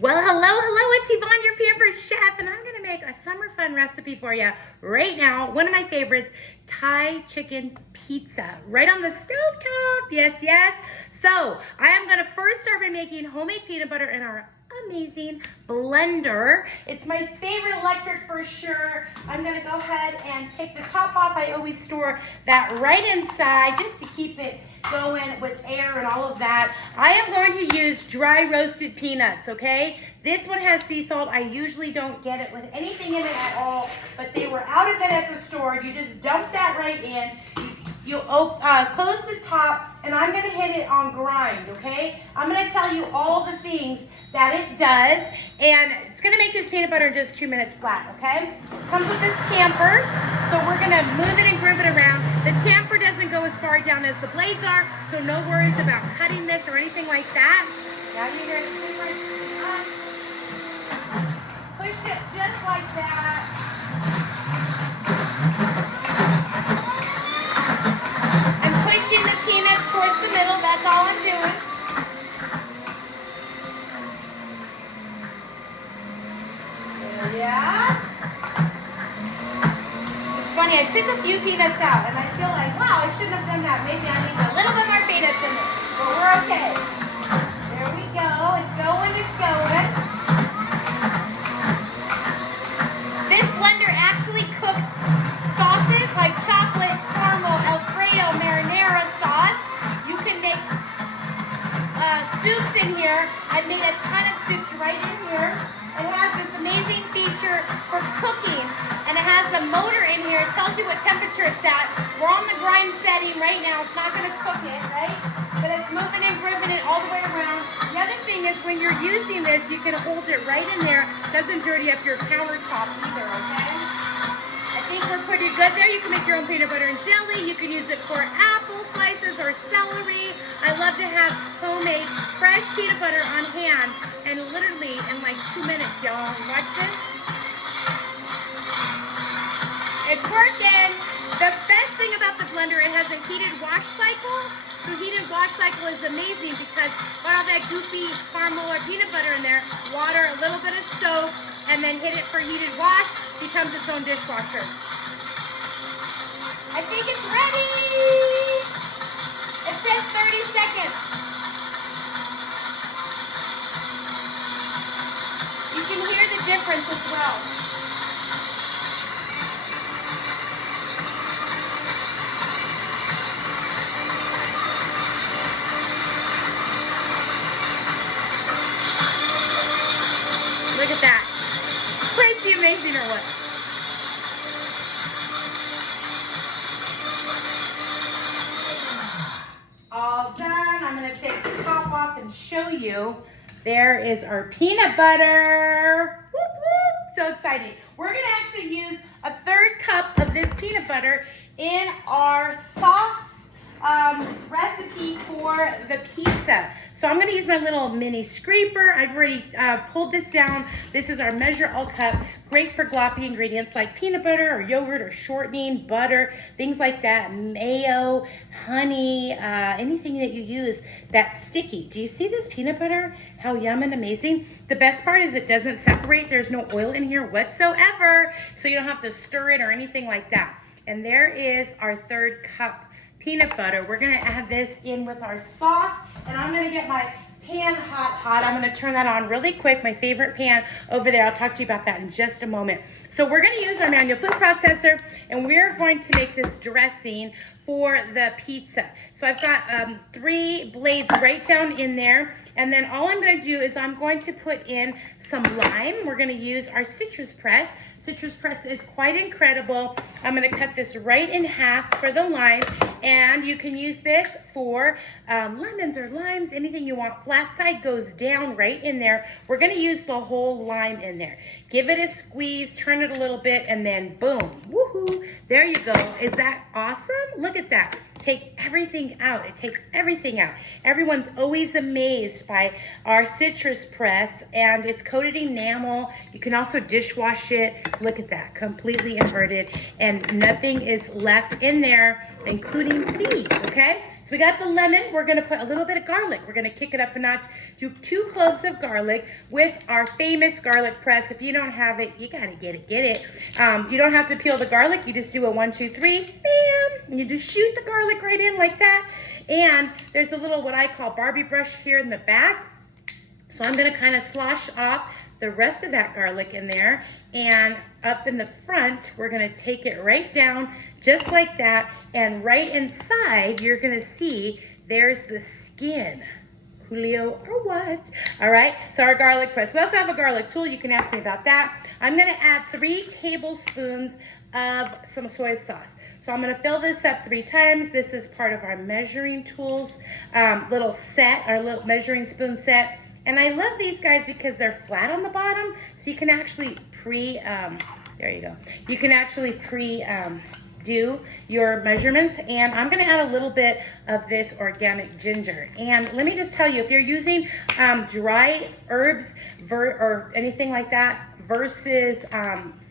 Well, hello, it's Yvonne, your Pampered Chef, and I'm gonna make a summer fun recipe for you right now. One of my favorites, Thai chicken pizza, right on the stovetop, yes. So, I am gonna first start by making homemade peanut butter in our amazing blender. It's my favorite electric for sure. I'm gonna go ahead and take the top off. I always store that right inside just to keep it going with air and all of that. I am going to use dry roasted peanuts, okay? This one has sea salt. I usually don't get it with anything in it at all, but they were out of it at the store. You just dump that right in. You close the top, and I'm gonna hit it on grind, okay? I'm gonna tell you all the things that it does, and it's gonna make this peanut butter in just 2 minutes flat, okay? It comes with this tamper, so we're gonna move it and groove it around. The tamper doesn't go as far down as the blades are, so no worries about cutting this or anything like that. Now you're gonna push it just like that. I'm pushing the peanuts towards the middle, that's all I'm doing. Yeah. It's funny, I took a few peanuts out and I feel like, wow, I shouldn't have done that. Maybe I need a little bit more peanuts in it, but we're okay. There we go. It's going. This blender actually cooks sauces like chocolate, caramel, Alfredo, marinara sauce. You can make soups in here. I've made a ton of soups right in here. It has this amazing feature for cooking, and it has the motor in here. It tells you what temperature it's at. We're on the grind setting right now. It's not going to cook it, right? But it's moving and grooving it all the way around. The other thing is when you're using this, you can hold it right in there. It doesn't dirty up your countertop either, okay? I think we're pretty good there. You can make your own peanut butter and jelly. You can use it for apple slices or celery. I love to have homemade fresh peanut butter on hand, and literally in like 2 minutes, y'all. Watch this. It's working. The best thing about the blender, it has a heated wash cycle. So heated wash cycle is amazing because got all that goopy caramel or peanut butter in there, water, a little bit of soap, and then hit it for heated wash, becomes its own dishwasher. I think it's ready. It says 30 seconds. You can hear the difference as well. Look at that. Crazy amazing or what? All done. I'm going to take the top off and show you. There is our peanut butter. Whoop, whoop. So exciting. We're going to actually use a 1/3 cup of this peanut butter in our sauce recipe for the pizza. So I'm going to use my little mini scraper. I've already pulled this down. This is our measure all cup. Great for gloppy ingredients like peanut butter or yogurt or shortening, butter, things like that, mayo, honey, anything that you use that's sticky. Do you see this peanut butter? How yum and amazing. The best part is it doesn't separate. There's no oil in here whatsoever, so you don't have to stir it or anything like that. And there is our 1/3 cup peanut butter. We're gonna add this in with our sauce, and I'm gonna get my pan hot. I'm gonna turn that on really quick, my favorite pan over there. I'll talk to you about that in just a moment. So we're gonna use our manual food processor, and we're going to make this dressing for the pizza. So I've got 3 blades right down in there, and then all I'm gonna do is I'm going to put in some lime. We're gonna use our citrus press. Citrus press is quite incredible. I'm gonna cut this right in half for the lime, and you can use this for lemons or limes, anything you want. Flat side goes down right in there. We're gonna use the whole lime in there. Give it a squeeze, turn it a little bit, and then boom, woohoo, there you go. Is that awesome? Look at that. Take everything out. It takes everything out. Everyone's always amazed by our citrus press, and it's coated enamel. You can also dishwash it. Look at that, completely inverted, and nothing is left in there, including seeds, okay? So we got the lemon. We're gonna put a little bit of garlic. We're gonna kick it up a notch. Do 2 cloves of garlic with our famous garlic press. If you don't have it, you gotta get it. You don't have to peel the garlic. You just do a 1, 2, 3, bam. And you just shoot the garlic right in like that. And there's a little, what I call Barbie brush here in the back. So I'm gonna kind of slosh off the rest of that garlic in there, and up in the front, we're gonna take it right down just like that, and right inside, you're gonna see there's the skin. Julio or what? All right, so our garlic press. We also have a garlic tool. You can ask me about that. I'm gonna add 3 tablespoons of some soy sauce. So I'm gonna fill this up 3 times. This is part of our measuring tools, little set, our little measuring spoon set. And I love these guys because they're flat on the bottom, so you can actually there you go. You can actually do your measurements. And I'm gonna add a little bit of this organic ginger. And let me just tell you, if you're using dried herbs or anything like that versus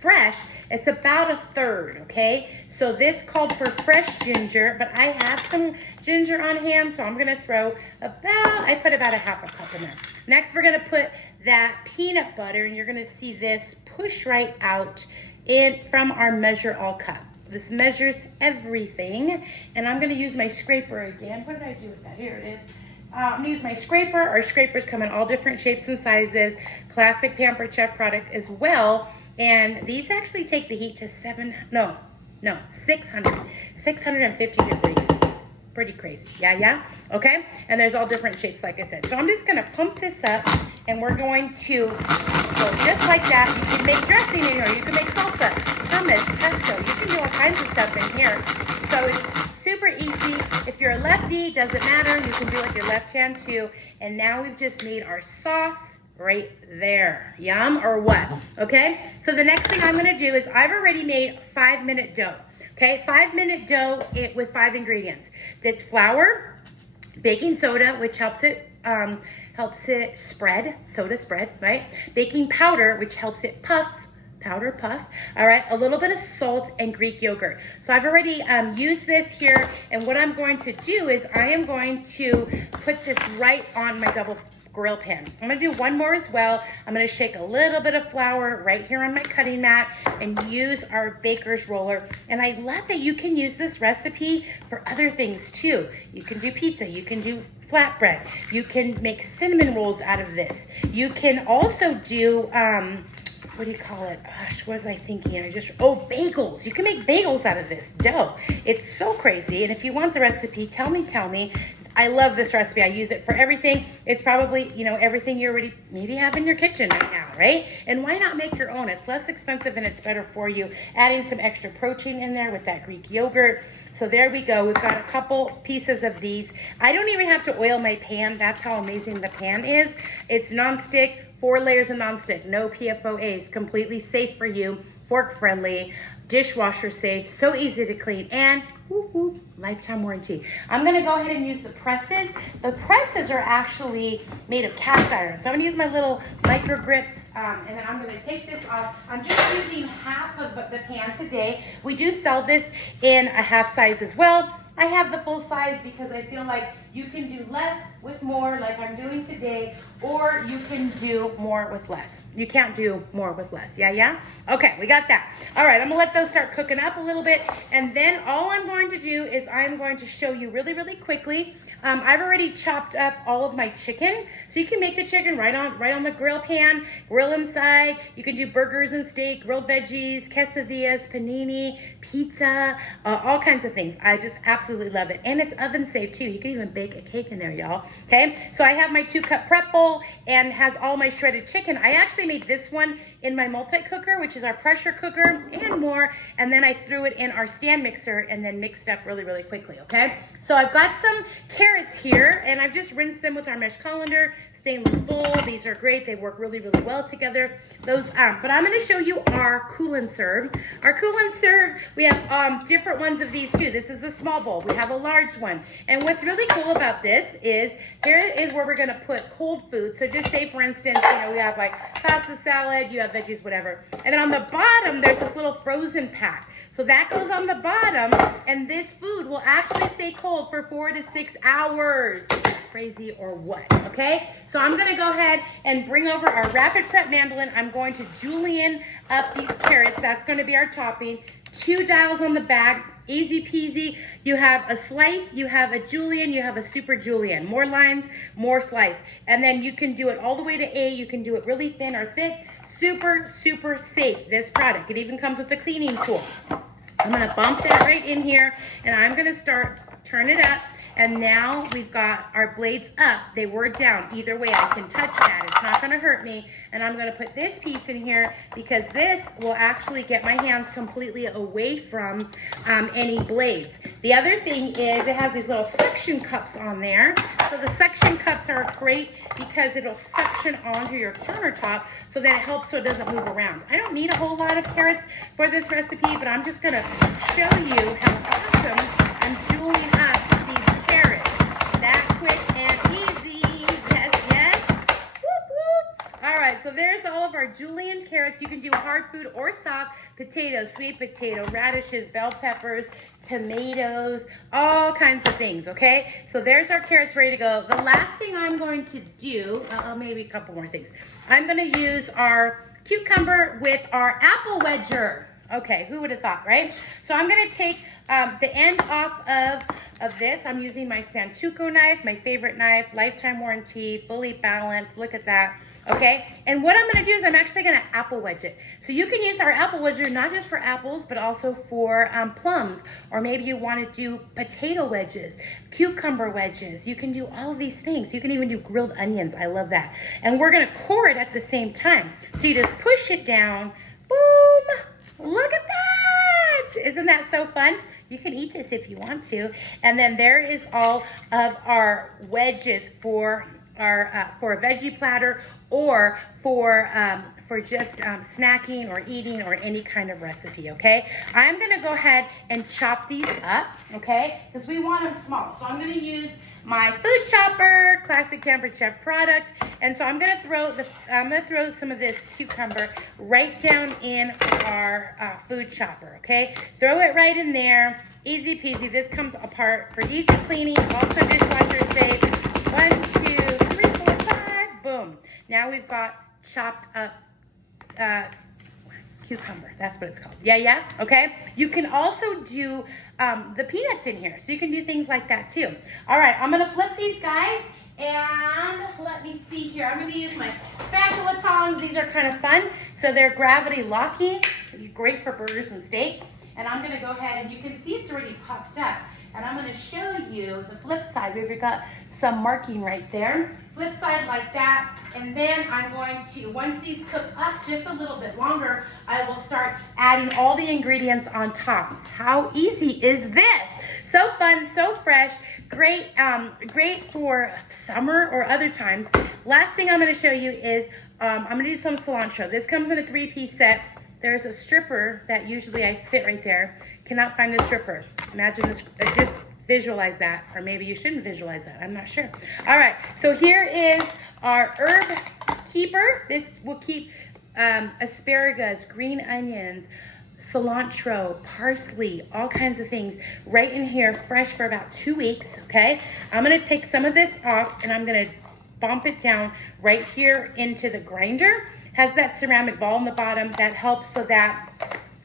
fresh, it's about 1/3, okay? So this called for fresh ginger, but I have some ginger on hand, so I'm gonna throw I put about 1/2 cup in there. Next, we're gonna put that peanut butter, and you're gonna see this push right out from our measure all cup. This measures everything, and I'm gonna use my scraper again. What did I do with that? Here it is. I'm gonna use my scraper. Our scrapers come in all different shapes and sizes. Classic Pampered Chef product as well. And these actually take the heat to 650 degrees. Pretty crazy. Yeah. Okay. And there's all different shapes, like I said. So I'm just gonna pump this up, and we're going to go just like that. You can make dressing in here. You can make salsa, hummus, pesto. You can do all kinds of stuff in here. So it's super easy. If you're a lefty, doesn't matter. You can do it with your left hand too. And now we've just made our sauce right there. Yum or what? Okay. So the next thing I'm gonna do is I've already made 5-minute dough. Okay, 5-minute dough with 5 ingredients. That's flour, baking soda, which helps it spread, soda spread, right? Baking powder, which helps it puff, powder puff. All right, a little bit of salt and Greek yogurt. So I've already used this here, and what I'm going to do is I am going to put this right on my double grill pan. I'm gonna do one more as well. I'm gonna shake a little bit of flour right here on my cutting mat and use our baker's roller. And I love that you can use this recipe for other things too. You can do pizza, you can do flatbread, you can make cinnamon rolls out of this. You can also do, what do you call it? Gosh, what was I thinking? Bagels. You can make bagels out of this dough. It's so crazy. And if you want the recipe, tell me. I love this recipe. I use it for everything. It's probably, everything you already maybe have in your kitchen right now, right? And why not make your own? It's less expensive and it's better for you. Adding some extra protein in there with that Greek yogurt. So there we go. We've got a couple pieces of these. I don't even have to oil my pan. That's how amazing the pan is. It's nonstick, 4 layers of nonstick, no PFOAs, completely safe for you, fork friendly, dishwasher safe, so easy to clean, and lifetime warranty. I'm gonna go ahead and use the presses. The presses are actually made of cast iron. So I'm gonna use my little micro grips, and then I'm gonna take this off. I'm just using half of the pan today. We do sell this in a half size as well. I have the full size because I feel like you can do less with more, like I'm doing today, or you can do more with less. You can't do more with less. Yeah? Okay, we got that. All right, I'm gonna let those start cooking up a little bit, and then all I'm going to do is I'm going to show you really, really quickly. I've already chopped up all of my chicken, so you can make the chicken right on the grill pan, grill inside. You can do burgers and steak, grilled veggies, quesadillas, panini, pizza, all kinds of things. I just absolutely love it, and it's oven safe too. You can even bake a cake in there, y'all. Okay, so I have my 2-cup prep bowl and has all my shredded chicken. I actually made this one in my multi-cooker, which is our pressure cooker and more, and then I threw it in our stand mixer and then mixed up really, really quickly, okay? So I've got some carrots here, and I've just rinsed them with our mesh colander, stainless bowl. These are great. They work really, really well together. Those, but I'm going to show you our cool and serve. Our cool and serve, we have different ones of these too. This is the small bowl. We have a large one. And what's really cool about this is here is where we're going to put cold food. So just say, for instance, we have like pasta salad, you have veggies, whatever. And then on the bottom, there's this little frozen pack. So that goes on the bottom, and this food will actually stay cold for 4 to 6 hours. Crazy or what, okay? So I'm gonna go ahead and bring over our rapid prep mandolin. I'm going to julienne up these carrots. That's gonna be our topping. 2 dials on the back, easy peasy. You have a slice, you have a julienne, you have a super julienne. More lines, more slice. And then you can do it all the way to A. You can do it really thin or thick. Super, super safe, this product. It even comes with a cleaning tool. I'm gonna bump that right in here, and I'm gonna turn it up. And now we've got our blades up. They were down. Either way, I can touch that. It's not gonna hurt me. And I'm gonna put this piece in here because this will actually get my hands completely away from any blades. The other thing is it has these little suction cups on there. So the suction cups are great because it'll suction onto your countertop so that it helps so it doesn't move around. I don't need a whole lot of carrots for this recipe, but I'm just gonna show you how awesome I'm julienne up that quick and easy. Yes, yes. Whoop, whoop. All right, so there's all of our julienne carrots. You can do hard food or soft. Potatoes, sweet potato, radishes, bell peppers, tomatoes, all kinds of things, okay? So there's our carrots ready to go. The last thing I'm going to do, maybe a couple more things. I'm gonna use our cucumber with our apple wedger. Okay, who would have thought, right? So I'm gonna take the end off of this. I'm using my Santoku knife, my favorite knife, lifetime warranty, fully balanced. Look at that, okay? And what I'm gonna do is I'm actually gonna apple wedge it. So you can use our apple wedger not just for apples, but also for plums, or maybe you wanna do potato wedges, cucumber wedges. You can do all of these things. You can even do grilled onions. I love that. And we're gonna core it at the same time. So you just push it down, boom. Look at that! Isn't that so fun? You can eat this if you want to. And then there is all of our wedges for our for a veggie platter or for just snacking or eating or any kind of recipe, okay? I'm gonna go ahead and chop these up, okay? Because we want them small. So I'm gonna use my food chopper, classic Pampered Chef product. And so I'm gonna throw some of this cucumber right down in our food chopper, okay? Throw it right in there, easy peasy. This comes apart for easy cleaning, also dishwasher safe. 1, 2, 3, 4, 5, boom. Now we've got chopped up cucumber, that's what it's called. Yeah, okay? You can also do the peanuts in here, so you can do things like that too. All right, I'm gonna flip these guys, and let me see here. I'm gonna use my spatula tongs. These are kind of fun. So they're gravity locking, great for burgers and steak. And I'm gonna go ahead, and you can see it's already puffed up. And I'm gonna show you the flip side. We've got some marking right there. Flip side like that. And then I'm going to, once these cook up just a little bit longer, I will start adding all the ingredients on top. How easy is this? So fun, so fresh. Great, great for summer or other times. Last thing I'm gonna show you is, I'm gonna do some cilantro. This comes in a 3-piece set. There's a stripper that usually I fit right there. Cannot find the stripper. Imagine this, just visualize that, or maybe you shouldn't visualize that, I'm not sure. All right, so here is our herb keeper. This will keep asparagus, green onions, cilantro, parsley, all kinds of things right in here, fresh for about 2 weeks, okay? I'm gonna take some of this off, and I'm gonna bump it down right here into the grinder. Has that ceramic ball in the bottom that helps so that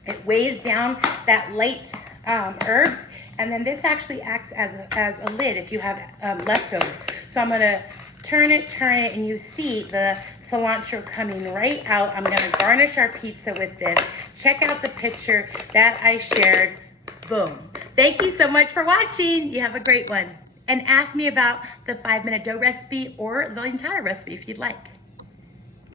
it weighs down that light herbs. And then this actually acts as a lid if you have leftovers. So I'm gonna turn it, and you see the cilantro coming right out. I'm gonna garnish our pizza with this. Check out the picture that I shared. Boom. Thank you so much for watching. You have a great one. And ask me about the 5-minute dough recipe or the entire recipe if you'd like.